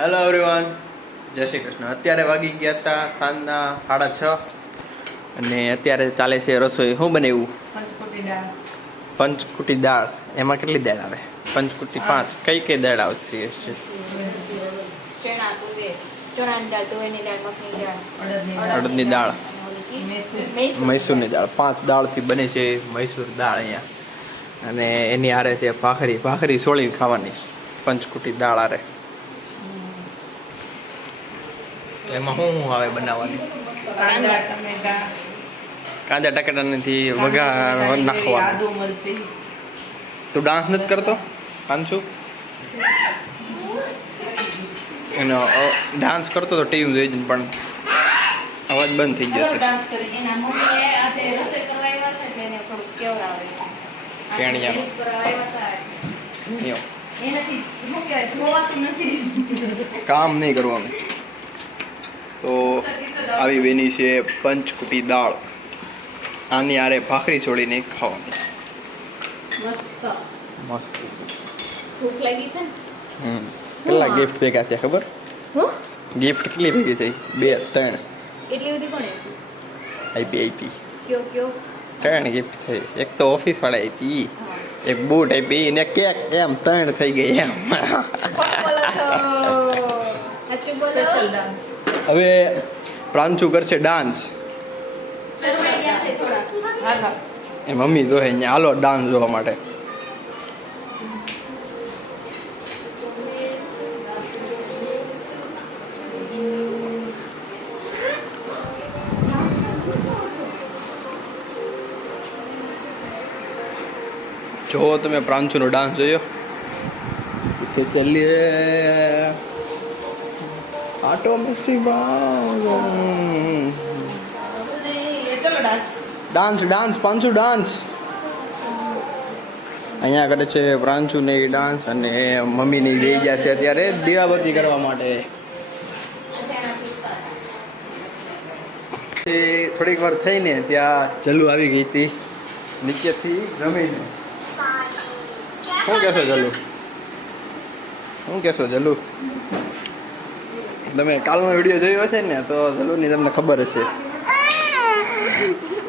Hello everyone, જય શ્રી કૃષ્ણ. અત્યારે વાગી ગયા હતા સાંજના 6:30 અને અત્યારે ચાલે છે રસોઈ. શું બનાવ્યું? પંચકુટી દાળ. પંચકુટી દાળ. એમાં કેટલી દાળ આવે? પંચકુટી 5. કઈ કઈ દાળ આવતી છે? ચણા તુવેર, ચણાની દાળ, તુવેરની દાળ, મગની દાળ, અડદની દાળ, મૈસૂરની દાળ. 5 દાળથી બને છે મૈસૂર દાળ અહીંયા. અને એની હારે છે ભાખરી સોળીને ખાવાની પંચકુટી દાળ હારે. એમાં શું આવે બનાવવાની? કાંદા ટમેટા, કાંદા ટમેટાથી વઘાર નાખવાનું. આદુ મરચી. તું ડાન્સ નથી કરતો પાંચુ? એનો ડાન્સ કરતો તો ટીવી જોઈ જઈને પણ અવાજ બંધ થઈ ગયો છે. ડાન્સ કરી એના મમ્મીએ આજે રસોઈ કરવા આવ્યા છે એટલે એને થોડુંક કેવડાવે છે. પેણિયા. હેલ્પ કરવા આવ્યા હતા. લ્યો. એ નથી, શું કહેવાય, જોવાતું નથી. કામ નહીં કરવાનું. તો આવી બેની છે પંચકુટી દાળ. આની આરે ભાખરી છોડીને ખાવાની. મસ્ત. મસ્ત. ભૂખ લાગી છે ને? કેટલા ગિફ્ટ ભેગા થયા ખબર? હું? ગિફ્ટ કેટલી ભેગી થઈ? 2 3 એટલી બધી કોણે આપી. કયો 3 ગિફ્ટ થઈ. એક તો ઓફિસ વાળા આપી, એક બૂટ આપી ને કેક. એમ 3 થઈ ગઈ એમ. બોલો છો સાચું બોલો. Special dance. હવે પ્રાંશુ કરશે ડાન્સ. શરમાઈ ગયા છે થોડા. હા હા. એ મમ્મી જો અહીંયા હાલો ડાન્સ જોવા માટે. જો તમે પ્રાંશુનો ડાન્સ જોયો તો ચલીએ આટો મેક્સી ચલો ડાન્સ. Dance Pranshu dance. અહીંયા કરે છે પ્રાંશુ ને ડાન્સ અને મમ્મીની લઈ ગયા છે અત્યારે દીવાબત્તી કરવા માટે. થોડીક વાર થઈને ત્યાં જલ્લુ આવી ગઈ હતી નીચેથી રમીને. શું કહેશો જલ્લુ? તમે કાલનો વિડીયો જોયો છે ને તો જલ્લુની તમને ખબર હશે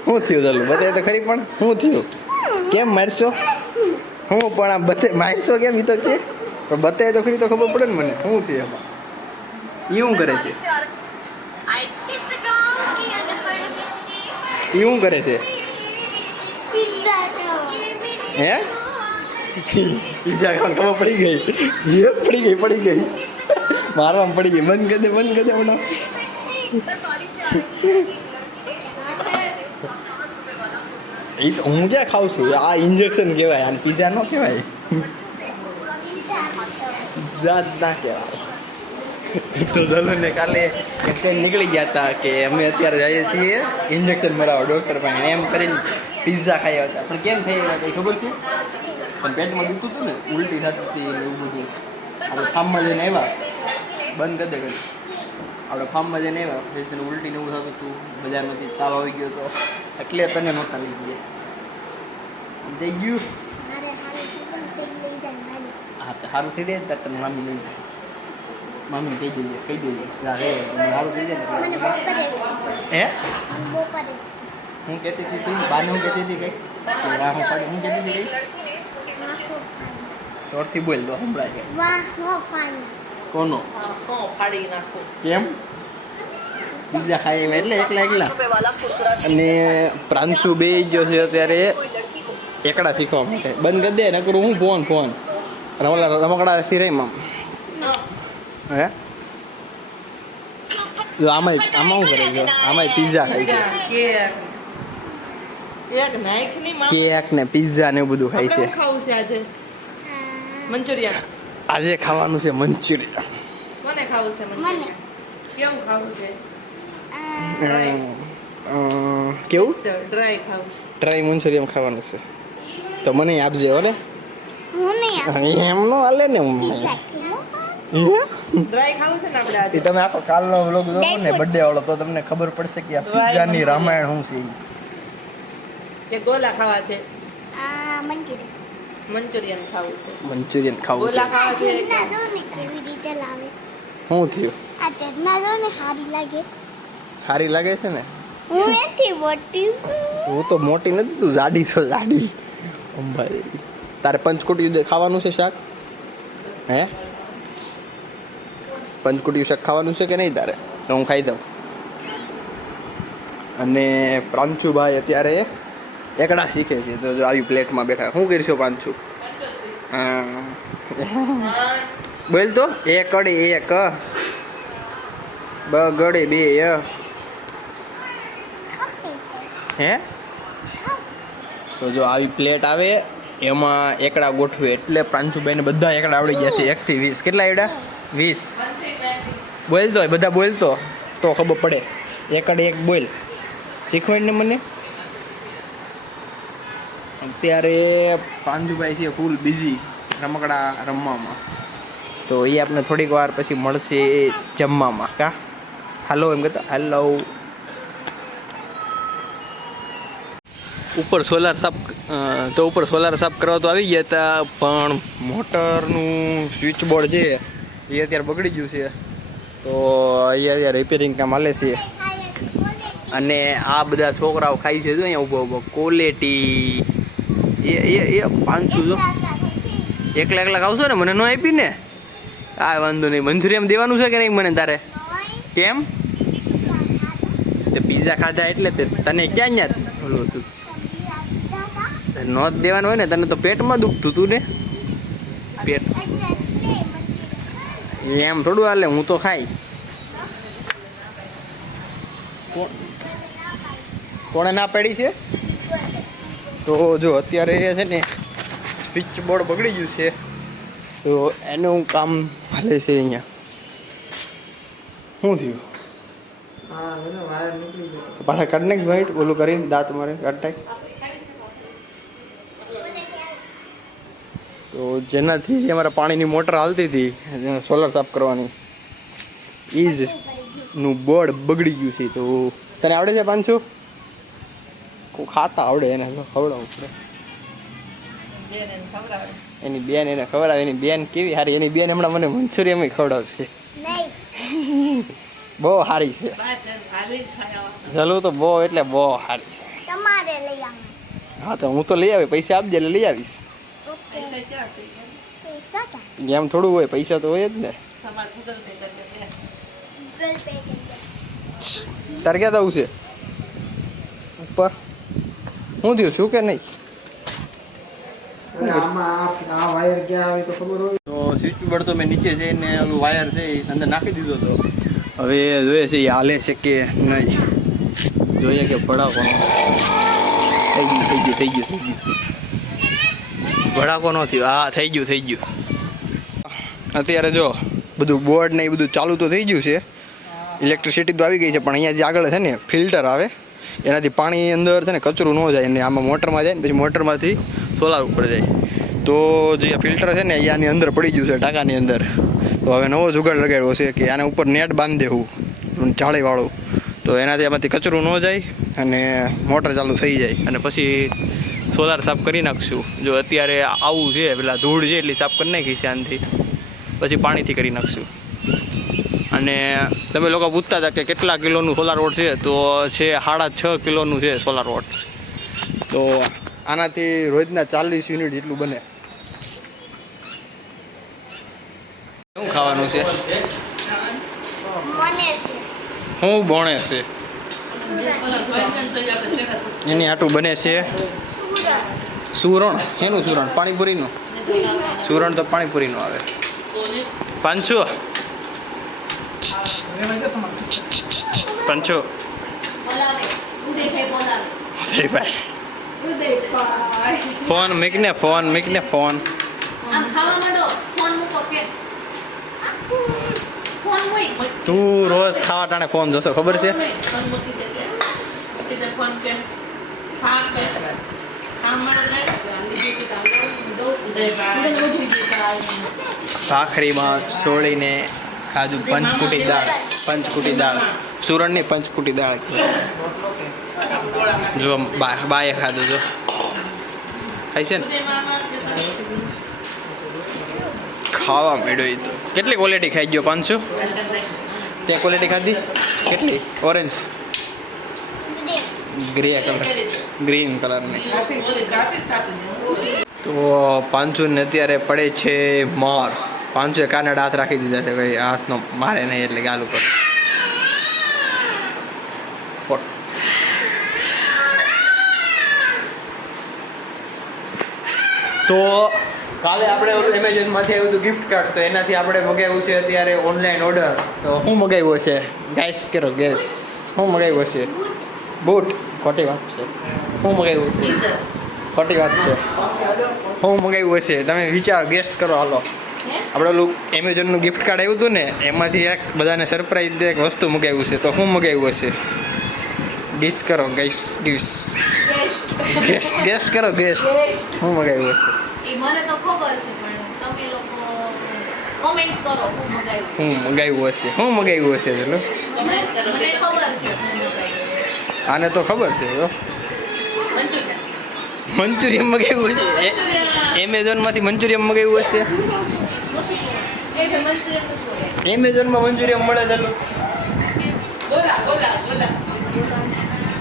શું થયું. જલ્લુ બતાવે તો ખરી, પણ શું થયું? કેમ મારશો? હું પણ આમ બધે મારશો કેમ? એ તો કે પણ બતાવે તો ખરી તો ખબર પડે ને મને શું થયું એમાં. એ શું કરે છે? એ શું કરે છે? હે પિઝા ખાવાનું ખબર પડી ગઈ. પડી ગઈ મારવામાં પડી ગઈ. બંધ કરી દે હમણાં. એ તો હું ક્યાં ખાઉં છું? આ ઇન્જેક્શન કહેવાય, આને પિઝા ન કહેવાય. પિઝા ના કહેવાય. તો ચલો ને કાલે નીકળી ગયા હતા કે અમે અત્યારે જઈએ છીએ ઇન્જેક્શન મરાવવા ડૉક્ટર પાસે. એમ કરીને પિઝા ખાયા હતા. પણ કેમ થઈ ગયા કંઈ ખબર છે? પણ પેટમાં દુખતું હતું ને, ઉલટી થતી હતી ને એવું બધું. આપણે ફાર્મમાં જઈને આવ્યા, બંધ કરી દે કંઈ. આપણે ફાર્મમાં જઈને આવ્યા પછી તને ઉલટી ને એવું થતું હતું, બજારમાંથી તાવ આવી ગયો હતો એટલે તને નહોતા લઈ ગયા. થઈ ગયું. હા તો સારું થઈ જાય તને મામી લઈ જાય. મામી કહી દેજે સારું થઈ જાય ને. હે હું કહેતી હતી તું બાને હું કહેતી હતી કઈ હું કહેતી હતી કઈ જોરથી બોલ દો સંભળાય છે. કોનો? ફાડી નાખો. કેમ? બીજા ખાય એટલે એકલા. અને પ્રાંશુ બે ગયો છે અત્યારે એકડા શીખવા માટે. બંધ કરી દે ને કરું હું ફોન રમકડાથી રહીમાં. હે જો આમાં શું કરે છે? આમાં પિઝા ખાય છે. કેક ને પિઝા ને એવું બધું ખાય છે. ખાવું છે આજે મંચુરિયન. આજે ખાવાનું છે મંચુરિયન. મને ખાવું છે મંચુરિયન. કેવું ખાવું છે? કેવું? ડ્રાય ખાવું છે. ડ્રાય મંચુરિયન ખાવાનું છે તો મને આપજે હો ને. એમ નો હાલે ને. ડ્રાય ખાવું છે ને આપણે આજે. તમે આખો કાલનો વ્લોગ જોવો ને બર્થડે વાળો તો તમને ખબર પડશે કે આ પિઝાની રામાયણ શું છે. કે ગોલા ખાવા છે? મંચુરિયન ખાવું છે. મંચુરિયન ખાવું ગોલા છે. ખાવા છે. શું થયું? આ ચટના જો ને સારી લાગે. સારી લાગે છે ને? હું એથી મોટી તું તો મોટી નથી, તું જાડી છો, જાડી. અંબાઈ તારે પંચકુટિયું ખાવાનું છે શાક? હે પંચકુટિયું શાક ખાવાનું છે કે નહીં તારે? તો હું ખાઈ દઉં. અને પ્રાંશુભાઈ અત્યારે એકડા શીખે છે, તો જો આવી પ્લેટમાં બેઠા. શું કરશો પ્રાંશુ? બોલ તો એક અડી એક બગડે બે હે. તો જો આવી પ્લેટ આવે એમાં એકડા ગોઠવે એટલે પ્રાંશુભાઈને બધા એકડા આવડી ગયા છે 1 થી 20. કેટલા આવડ્યા? 20. બોલ તો બધા બોલતો તો ખબર પડે. એકડે એક બોલ, શીખવાડ ને મને. અત્યારે પ્રાંશુભાઈ છે ફૂલ બિઝી રમકડા રમવામાં, તો એ આપણે થોડીક વાર પછી મળશે જમવામાં. કા હાલો એમ કહેતો હાલો. ઉપર સોલાર સાફ કરવા તો આવી ગયા હતા, પણ મોટરનું સ્વિચ બોર્ડ છે એ અત્યારે બગડી ગયું છે, તો અહીંયા રિપેરિંગ કામ હાલે છે. અને આ બધા છોકરાઓ ખાઈ છે જો અહીંયા ઊભો ઊભો કોલેટી. એ 500 જો એકલા ખાવશો ને? મને ન આપી ને? આ વાંધો નહીં. મંચુરિયમ દેવાનું છે કે નહીં મને તારે? કેમ? તે પિઝા ખાધા એટલે તને ક્યાં યાદ ઓલું હતું? ન જ દેવાનું હોય ને, તને તો પેટમાં દુખતું હતું ને. પેટ એમ થોડું હાલે, હું તો ખાઈ. કોણે ના પાડી છે? તો જો અત્યારે છે ને સ્વિચ બોર્ડ બગડી ગયું છે, તો એનું કામ હાલે છે અહીંયા. શું થયું? પાછા કાઢ નાખ ભાઈ, ઓલું કરીને દાંત મારે કાઢ નાખ. તો જેનાથી અમારા પાણીની મોટર હાલતી હતી સોલર સાફ કરવાની, એ જ નું બોર્ડ બગડી ગયું છે. તો તને આવડે છે 500? ખાતા આવડે એને ખવડાવવું પડે. એની બેન એને ખવડાવે. એની બેન કેવી સારી, એની બેન હમણાં મને મંચુરિયમ ખવડાવશે. બહુ સારી છે. ચલો તો બહુ એટલે બહુ સારી છે. તમારે લઈ આવવાનું. હા તો હું તો લઈ આવી, પૈસા આપજે એટલે લઈ આવીશ. એમ થોડું હોય, પૈસા તો હોય જ ને. તારે ક્યાં જવું છે? ઉપર શું થયું? શું કે નહીં? તો સ્વિચ બોર્ડ તો મેં નીચે જઈને ઓલું વાયર છે એ અંદર નાખી દીધો હતો. હવે જોઈએ છે એ હાલે છે કે નહીં. જોઈએ કે ભડાકો થઈ ગયું. ભડાકો ન થયો. હા થઈ ગયું. અત્યારે જો બધું બોર્ડ ને એ બધું ચાલુ તો થઈ ગયું છે, ઇલેક્ટ્રિસિટી તો આવી ગઈ છે, પણ અહીંયા જે આગળ છે ને ફિલ્ટર આવે એનાથી પાણી અંદર છે ને કચરું ન જાય, અને આમાં મોટરમાં જાય ને પછી મોટરમાંથી સોલાર ઉપર જાય. તો જે ફિલ્ટર છે ને અહીંયાની અંદર પડી ગયું છે ટાંકાની અંદર. તો હવે નવો જુગાડ લગાડ્યો છે કે આના ઉપર નેટ બાંધી દેવું જાળીવાળું, તો એનાથી આમાંથી કચરું ન જાય અને મોટર ચાલુ થઈ જાય. અને પછી સોલાર સાફ કરી નાખશું. જો અત્યારે આવું છે, પેલા ધૂળ છે એટલી સાફ કરી નાખી છે આનાથી, પછી પાણીથી કરી નાખશું. અને તમે લોકો પૂછતા હતા કે કેટલા કિલોનું સોલાર વોટ છે, તો છે 6.5 કિલોનું છે સોલાર વોટ. તો આનાથી રોજના 40 યુનિટ જેટલું બને. શું ખાવાનું છે? શું બને છે? એની આટું બને છે સુરણ. એનું સુરણ? પાણીપુરીનું સુરણ તો પાણીપુરીનું આવે. 500 ફોન મીકને ફોન. તું રોજ ખાવા ટાણે ફોન જોશો ખબર છે? ભાખરીમાં સોળીને ખાધું પંચકુટી દાળ. સુરણની પંચકુટી દાળ જો બાએ ખાધું. જો ખાય છે ને, ખાવા માંડ્યો તો કેટલી ક્વોલિટી ખાઈ ગયો 500 તે ક્વોલિટી ખાધી કેટલી ઓરેન્જ ગ્રે કલર ગ્રીન કલરની તો 500 ને અત્યારે પડે છે માર 500 કાને હાથ રાખી દીધા છે ભાઈ હાથનો મારે નહીં એટલે ગાલ ઉપર તો કાલે આપણે એમેઝોનમાંથી આવ્યું હતું ગિફ્ટ કાર્ડ તો એનાથી આપણે મગાવ્યું છે અત્યારે ઓનલાઈન ઓર્ડર તો શું મગાવ્યું છે ગાઈસ કરો ગેસ શું મગાવ્યું છે બૂટ ખોટી વાત છે શું મગાવ્યું છે ખોટી વાત છે શું મગાવ્યું હશે તમે વિચાર ગેસ્ટ કરો હાલો આપણે ઓલું એમેઝોનનું ગિફ્ટ કાર્ડ આવ્યું હતું ને એમાંથી એક બધાને સરપ્રાઈઝ એક વસ્તુ મગાવ્યું છે તો શું મગાવ્યું હશે ગેસ કરો ગેસ ગેસ્ટ કરો ગેસ્ટ શું મગાવ્યું હશે એ મને તો ખબર છે પણ તમે લોકો કોમેન્ટ કરો હું મગાવ્યું શું મગાવ્યું હશે શું મગાવ્યું હશે ચલો મને ખબર છે હું મગાવ્યું આને તો ખબર છે જો મંચુરિયન મગાવ્યું હશે એમેઝોનમાંથી મંચુરિયન મગાવ્યું હશે એ ભે મંચુરિયન તો બોલે એમેઝોનમાં મંચુરિયન મળે ચાલો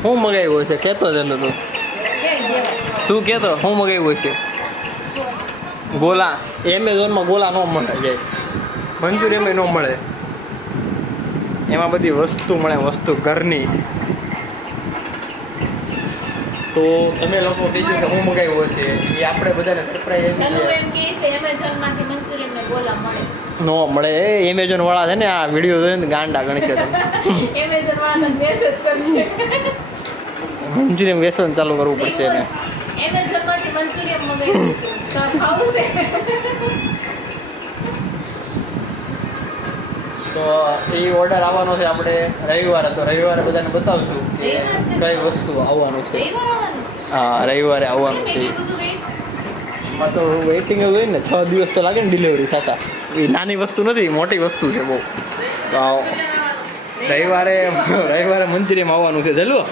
શું મગાવ્યું હશે કહેતો ચાલો તું કહેતો શું મગાવ્યું હશે ગોલા એમેઝોનમાં ગોલા ન મળે જાય મંચુરિયન ન મળે એમાં બધી વસ્તુ મળે વસ્તુ ઘરની તો તમે લોકો કહીજો કે હું મગાવ્યું હશે એ આપણે બધાને સરપ્રાઈઝ ચાલુ એમ કે છે એમેઝોનમાંથી મંચુરિયન ને ગોલા મળે નો મળે એમેઝોન વાળા છે ને આ વિડીયો જોઈને ગાંડા ગણશે તમે એમેઝોન વાળા તો મેસેજ કરશે મંચુરિયન વેચવાનું ચાલુ કરવું પડશે એને એમેઝોનમાંથી મંચુરિયન મગાવ્યું છે તો ખાવું છે તો એ ઓર્ડર આવવાનો છે આપણે રવિવારે તો રવિવારે બધાને બતાવશું કે કઈ વસ્તુ આવવાનું છે રવિવાર આવવાનું છે હા રવિવારે આવવાનું છે એટલું બધું wait? એમાં તો વેઇટિંગ જ હોય ને 6 દિવસ તો લાગે ને ડિલિવરી થતા એ નાની વસ્તુ નથી મોટી વસ્તુ છે બહુ તો રવિવારે મંચુરિયમ આવવાનું છે જલું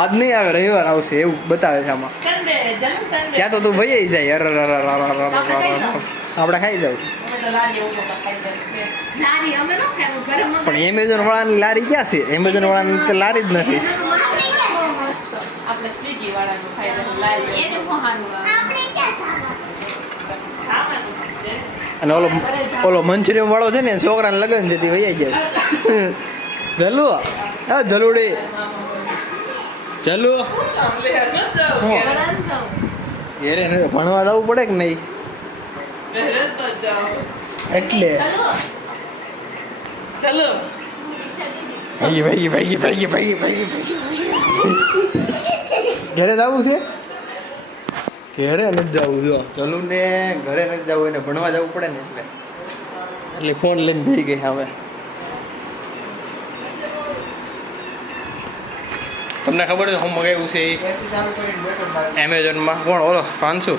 આજ નહીં આવે રવિવાર આવશે એવું બતાવે છે આમાં ત્યાં તો તું ભાઈ જાય આપણે ખાઈ જાવ લારી અમે ન ખાવું ઘરે મગાવી પણ એમેઝોન વાળાની લારી ક્યાં છે એમેઝોન વાળાની તો લારી જ નથી મસ્ત આપણે સ્વિગી વાળાનું ખાઈ રહ્યું લારી એને મોહાનું આવે આપણે ક્યાં જવાનું? અને ઓલો મંચુરિયન વાળો છે ને છોકરાને લગન છે તે વૈયા જાય જલુ હા જલુડી જલુ ઘરે જ જાઉં યાર એને ભણવા જવું પડે કે નહીં એટલે ચલો દીક્ષા દીદી ભાઈ ઘરે જવું છે ઘરે નથી જવું જો ચલું ને ઘરે નથી જવું એને ભણવા જવું પડે ને એટલે ફોન લઈને ભઈ ગઈ હવે તમને ખબર છે હું મગાવ્યું છે એમેઝોનમાં કોણ ઓલો 500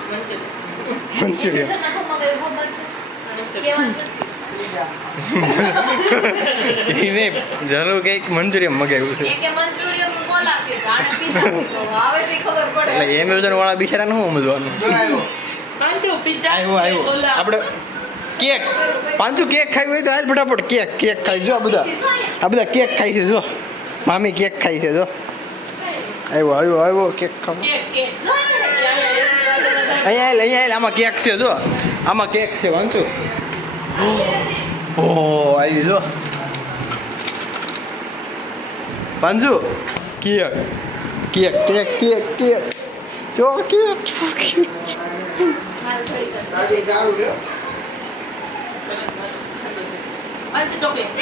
મંચુરિયન એમેઝોનમાંથી મગાવ્યું ખબર છે કેવાનું નથી એને જરૂર કંઈક મંચુરિયન મગાવ્યું છે કે મંચુરિયન ગોલા કે જાણે પીઝા કે તો આવે તે ખબર પડે એટલે એમેઝોન વાળા બિચારાને શું સમજવાનું પાંચો પિઝા આવ્યો આપણે કેક 500 કેક ખાવી હોય તો હાલ ફટાફટ કેક ખાઈ જો આ બધા કેક ખાઈ છે જો મામી કેક ખાઈ છે જો આવ્યો કેક ખાવ અહીંયા આમાં કેક છે જો આમાં કેક છે વાંચું ઓહ આવી જો પાંજુ કેક ચોકલેટ હાલ થોડી કર પાંચ ચોકલેટ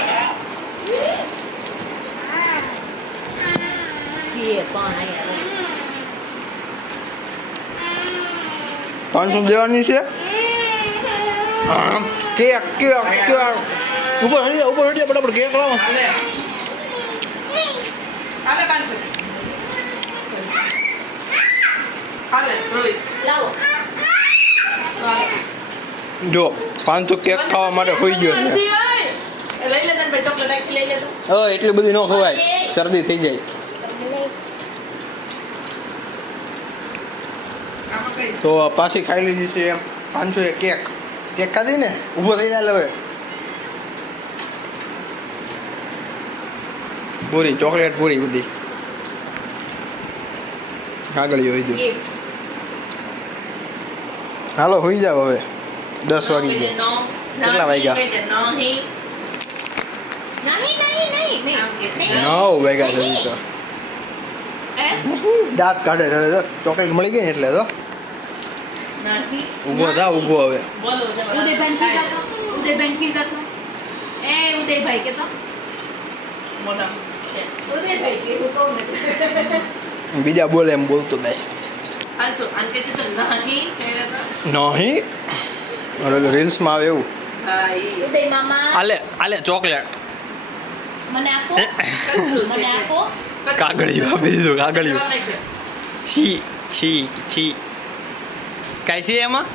સીએ પણ આયા 500 દેવાની છે કેક ઉપર હળી જા બરાબર કેક લાવો હાલે પાંચો હાલે રોહિત લાવો જો 500 કેક ખાવા માટે હોઈ ગયો છે લઈ લે તને ભાઈ ચોકલેટ આખી લઈ લે તો એટલી બધી ન ખવાય શરદી થઈ જાય તો પાછી ખાઈ લીધી છે 500 કેક ખાધી ને ઊભો થઈ જાય હવે પૂરી ચોકલેટ પૂરી બધી આગળ હોય દો ગિફ્ટ હાલો હોઈ જાવ હવે 10 વાગી ગયા કેટલા વાગ્યા? નહીં નહીં 9 વાગ્યા સુધી તો હે દાંત કાઢે છે હવે તો ચોકલેટ મળી ગઈ ને એટલે તો ઊભો થા ઊભો હવે ઉદયભાઈ ખીજા તો ઉદયભાઈ ખીજા તો એ ઉદયભાઈ કે તો ઉદયભાઈ કે હું કહું ને બીજા બોલે એમ બોલતો થાય નહીં અરે રીલ્સમાં આવે એવું ઉદય મામા આલે આલે ચોકલેટ મને આપો મને આપો કાગળિયું આપી દીધું કાગળિયું છી છી છી કાંઈ છે એમાં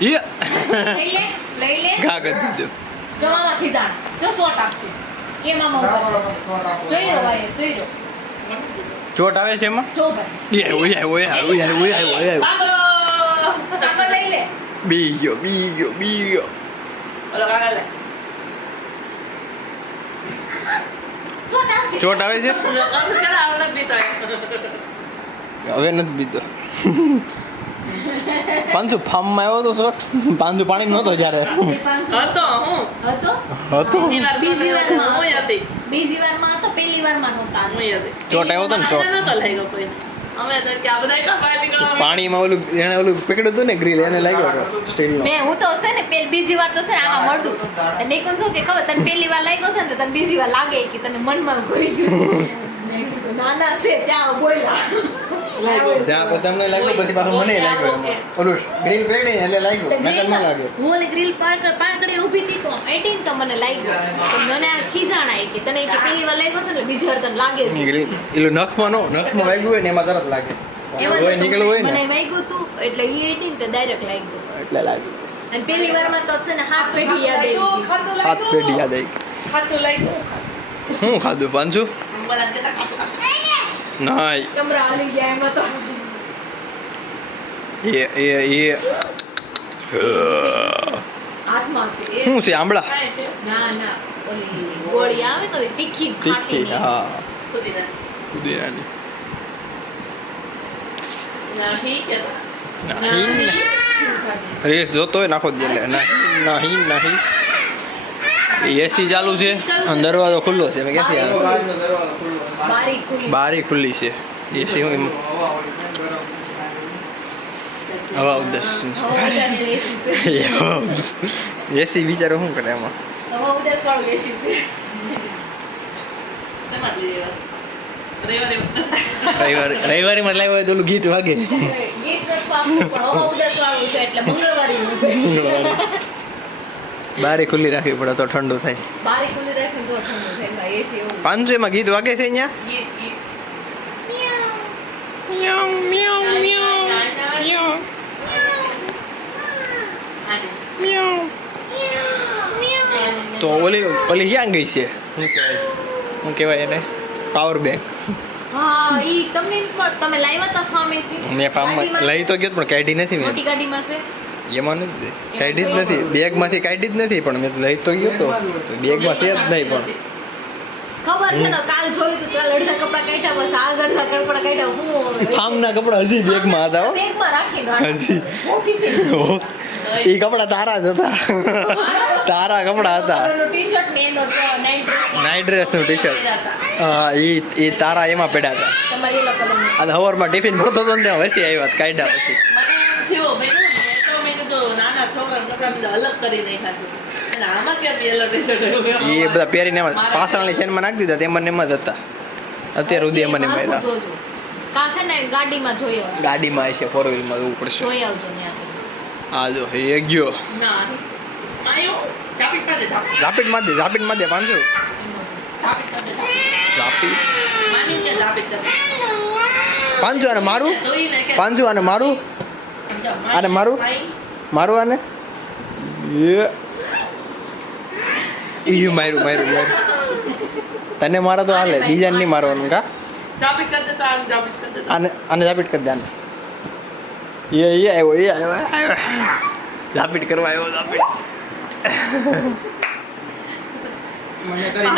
લઈ લે કાગળ દીધું જો મામા ખીજાણ જો શોટ આપજો એ મામા ઉપર જોઈ લો ભાઈ જોઈ લો ચોટ આવે છે એમાં જો ભાઈ એ ઓય ઓય ઓય ઓય ઓય કાગળ લઈ લે બી ગયો શોટ આવશે ચોટ આવે છે હવે નથી બીતો પાંચુ ફાર્મમાં આવ્યો તો શોટ પાંચુ પાણી નહોતો જ્યારે હતો બીજી વારમાં હતો પહેલી વારમાં નહોતા ચોટ આવ્યો તો ને ચોટ પાણીમાં ઓલું એને ઓલું પકડ્યું હતું ને ગ્રીલ એને લાગ્યો હતો સ્ટીલનો હું તો છે ને બીજી વાર તો છે ને આમાં મળતું તને કોણ થયું કે ખબર તને પહેલી વાર લાગ્યો છે ને તને બીજી વાર લાગે કે તને મનમાં ઘોરી ગયું મેં કીધું નાના છે ત્યાં બોલ્યા ત્યાં પછી તમને લાગ્યું પછી પાછું મને લાગ્યો એમાં ઓલું ગ્રીલ પકડી એટલે લાગ્યું નકર ન લાગે હું ઓલી ગ્રીલ પાર કરીને ઊભી હતી તો એટીન તો મને લાગ્યો તો મને આ ખીજાણ આવી કે તને કે પહેલી વાર લાગ્યો છે ને બીજી વાર તને લાગે છે ગ્રીલ એલું નખમાં વાગ્યું હોય ને એમાં તરત લાગે લોહી નીકળ્યું હોય મને ને વાગ્યું તું એટલે ઈ એટીન તો ડાયરેક્ટ લાગ્યું એટલે લાગ્યું અને પહેલી વારમાં તો છે ને હાથ પેઢી યાદ આવી ગઈ હાથ પેઢી યાદ આવી હું ખાધું પાંચું નાય કમરા હાલી ગયા એમાં તો એ હાથમાં છે એ શું છે આંબળા ના ના ઓલી ગોળી આવે ને ઓલી તીખી ખાટી તીખી ની હા પુદીનાની નહીં રેસ જોતો હોય નાખો જ એટલે નહીં એસી ચાલુ છે અને દરવાજો ખુલ્લો છે મેં ક્યાંથી આવ્યો બારી ખુલ્લી છે એસી હું હવા ઉદાસ એસી બિચારો શું કરે એમાં રવિવારે માં લાવ્યો હોય તો ઓલું ગીત વાગે બારી ખુલ્લી રાખવી પડે તો ઠંડુ થાય 500 માં ગીત વાગે છે અહીંયા તો ઓલી ક્યાં ગઈ છે શું કહેવાય એને પાવર બેંક હા ઈ તમે લાવ્યા હતા ફાર્મેથી મેં ફાર્મમાં લઈ તો ગયો પણ કાઢી નથી મેં મોટી ગાડીમાં છે એમાં નથી કાઢી જ નથી બેગમાંથી કાઢી જ નથી પણ મેં લઈ તો ગયો તો બેગમાં છે જ નહીં પણ ખબર છે ને કાલ જોયું તું કાલ અડધા કપડા કાઢ્યા બસ આજ અડધા કપડા કાઢ્યા હું ફાર્મના કપડા હજી બેગમાં હતા હો. બેગમાં રાખીને હજી ઓફિસે એ કપડા તારા જ હતા તારા કપડા હતા ટી-શર્ટ ને એનો નાઈટ ડ્રેસ નાઇટ ડ્રેસનું ટી શર્ટ હા એ તારા એમાં પડ્યા હતા તમારી એલો કલર આ સવારમાં ટિફિન ભરતો હતો ને ત્યાં વસી આવ્યા કાઢ્યા પછી એ બધા પહેરીને એમાં પાછળની ચેનમાં નાખી દીધા તેમાં ને એમાં જ હતા અત્યારે સુધી એમાં ને એમાં હતા. કા છે ને ગાડીમાં જોયો ગાડીમાં હશે ફોર વ્હીલમાં જવું પડશે જોઈ આવજો ત્યાં છે આ જો એ ગયો ઝાપીટ માં દે 500 ઝાપીટ 500 અને મારું 500 અને મારું આને મારું આને એ માર્યું તને મારા તો હાલે બીજાને નહીં મારવાનું કા આને ઝાપીટ કરી દે આને એ આવ્યો ઝાપીટ કરવા આવ્યો ઝાપીટ મને કરી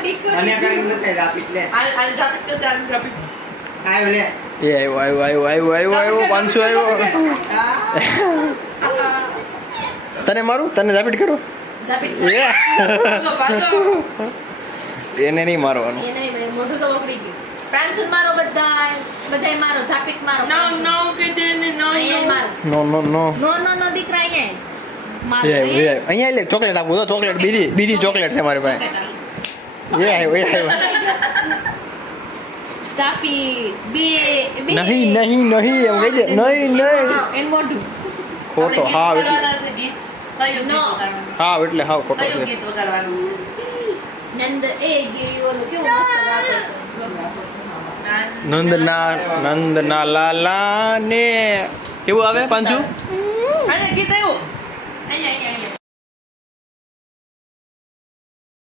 ડીકો મને કરી નથી રાપીટ લે આ જાપીટ તો જાન જાપીટ આવ્યો લે એ આવ્યો 500 આવ્યો. તને મારું તને ઝાપીટ કરું જાપીટ એ ભાગો ભાગો એને નહીં મારવાનું. એને નહીં, મોઢું તો વગડી ગયું. પ્રાંશુલ મારો બધાય મારો જાપીટ મારો નાવ નાવ કે દે ને નાવ અહીંયા નાવ મારો નો નો નો નો દીકરા અહીંયા મારો એ અહીંયા લે ચોકલેટ આપું તો ચોકલેટ બીજી ચોકલેટ છે મારી પાસે. એ આવ્યો ચાપી બે નહીં એમ કહી દે નહીં એન મોઢું ખોટો હાવ એટલે કયું No. હાવ એટલે હાવ ખોટો કયું છે. ગીત વગાડવાનું નંદ એ ઓલું કેવું મસ્ત ગાતો. નંદના લાલા ને કેવું આવે પાંચું અહીંયા ગીત આવ્યું અહીંયા